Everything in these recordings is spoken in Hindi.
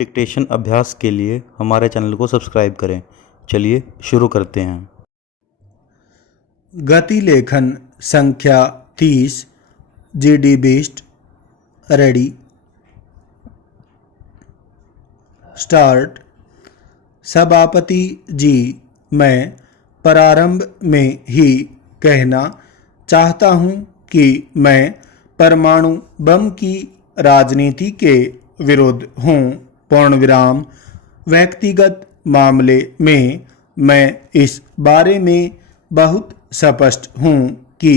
डिक्टेशन अभ्यास के लिए हमारे चैनल को सब्सक्राइब करें। चलिए शुरू करते हैं। गति लेखन संख्या 30 GD बीस्ट रेडी स्टार्ट। सभापति जी, मैं प्रारंभ में ही कहना चाहता हूं कि मैं परमाणु बम की राजनीति के विरुद्ध हूं। पूर्ण विराम। व्यक्तिगत मामले में मैं इस बारे में बहुत स्पष्ट हूं कि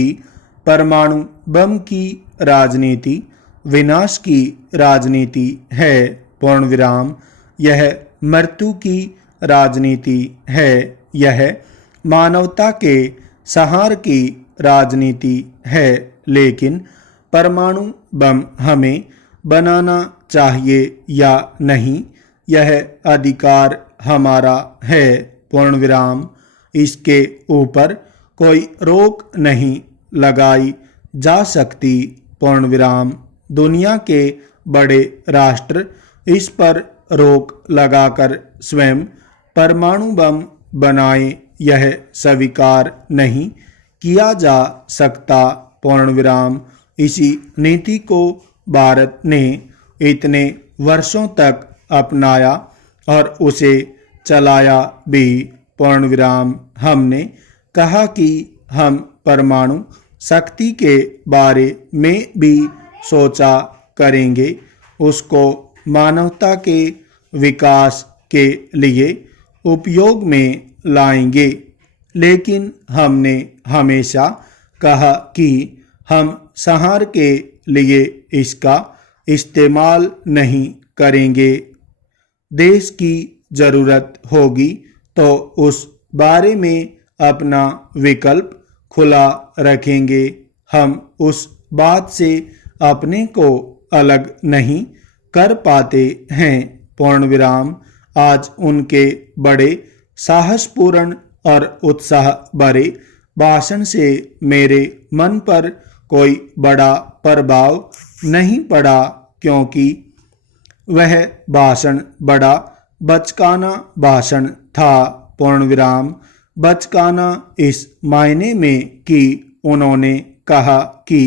परमाणु बम की राजनीति विनाश की राजनीति है। पूर्ण विराम। यह मृत्यु की राजनीति है। यह मानवता के संहार की राजनीति है। लेकिन परमाणु बम हमें बनाना चाहिए या नहीं, यह अधिकार हमारा है। पूर्ण विराम। इसके ऊपर कोई रोक नहीं लगाई जा सकती। पूर्ण विराम। दुनिया के बड़े राष्ट्र इस पर रोक लगाकर स्वयं परमाणु बम बनाए, यह स्वीकार नहीं किया जा सकता। पूर्ण विराम। इसी नीति को भारत ने इतने वर्षों तक अपनाया और उसे चलाया भी। पूर्ण विराम। हमने कहा कि हम परमाणु शक्ति के बारे में भी सोचा करेंगे, उसको मानवता के विकास के लिए उपयोग में लाएंगे। लेकिन हमने हमेशा कहा कि हम संहार के लिए इसका इस्तेमाल नहीं करेंगे। देश की जरूरत होगी तो उस बारे में अपना विकल्प खुला रखेंगे। हम उस बात से अपने को अलग नहीं कर पाते हैं। पूर्ण विराम। आज उनके बड़े साहसपूर्ण और उत्साह भरे भाषण से मेरे मन पर कोई बड़ा प्रभाव नहीं पड़ा, क्योंकि वह भाषण बड़ा बचकाना भाषण था। पूर्ण विराम। बचकाना इस मायने में कि उन्होंने कहा कि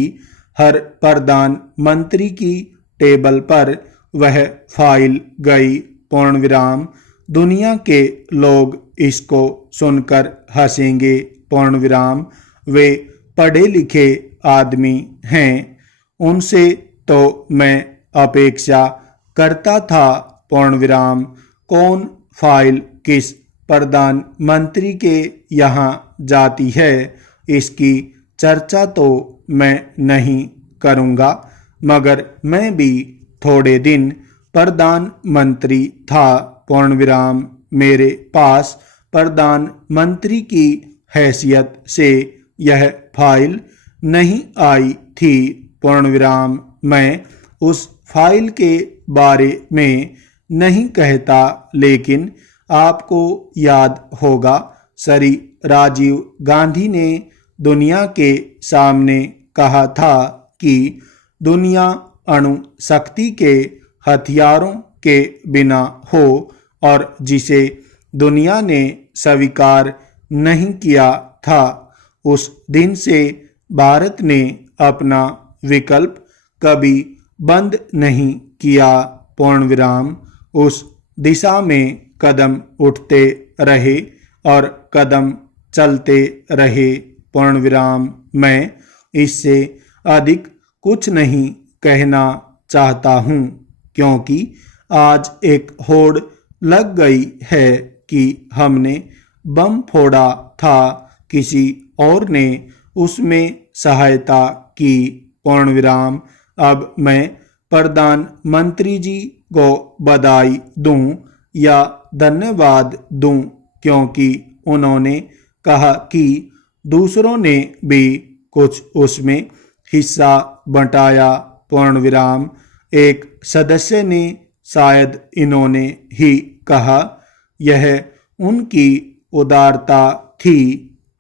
हर प्रधानमंत्री की टेबल पर वह फाइल गई। पूर्ण विराम। दुनिया के लोग इसको सुनकर हंसेंगे। पूर्ण विराम। वे पढ़े लिखे आदमी हैं, उनसे तो मैं अपेक्षा करता था। पूर्ण विराम। कौन फाइल किस प्रधानमंत्री के यहाँ जाती है, इसकी चर्चा तो मैं नहीं करूँगा, मगर मैं भी थोड़े दिन प्रधानमंत्री था। पूर्ण विराम। मेरे पास प्रधानमंत्री की हैसियत से यह फाइल नहीं आई थी। पूर्ण विराम। मैं उस फाइल के बारे में नहीं कहता, लेकिन आपको याद होगा श्री राजीव गांधी ने दुनिया के सामने कहा था कि दुनिया अणु शक्ति के हथियारों के बिना हो, और जिसे दुनिया ने स्वीकार नहीं किया था। उस दिन से भारत ने अपना विकल्प कभी बंद नहीं किया। पूर्ण विराम। उस दिशा में कदम उठते रहे और कदम चलते रहे। पूर्ण विराम। मैं इससे अधिक कुछ नहीं कहना चाहता हूँ, क्योंकि आज एक होड़ लग गई है कि हमने बम फोड़ा था, किसी और ने उसमें सहायता की। पूर्ण विराम। अब मैं प्रधानमंत्री जी को बधाई दूं या धन्यवाद दूं, क्योंकि उन्होंने कहा कि दूसरों ने भी कुछ उसमें हिस्सा बंटाया। पूर्ण विराम। एक सदस्य ने, शायद इन्होंने ही कहा, यह उनकी उदारता थी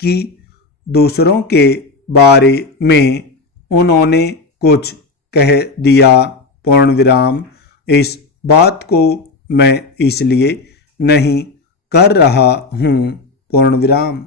कि दूसरों के बारे में उन्होंने कुछ कह दिया। पूर्ण विराम। इस बात को मैं इसलिए नहीं कर रहा हूँ। पूर्ण विराम।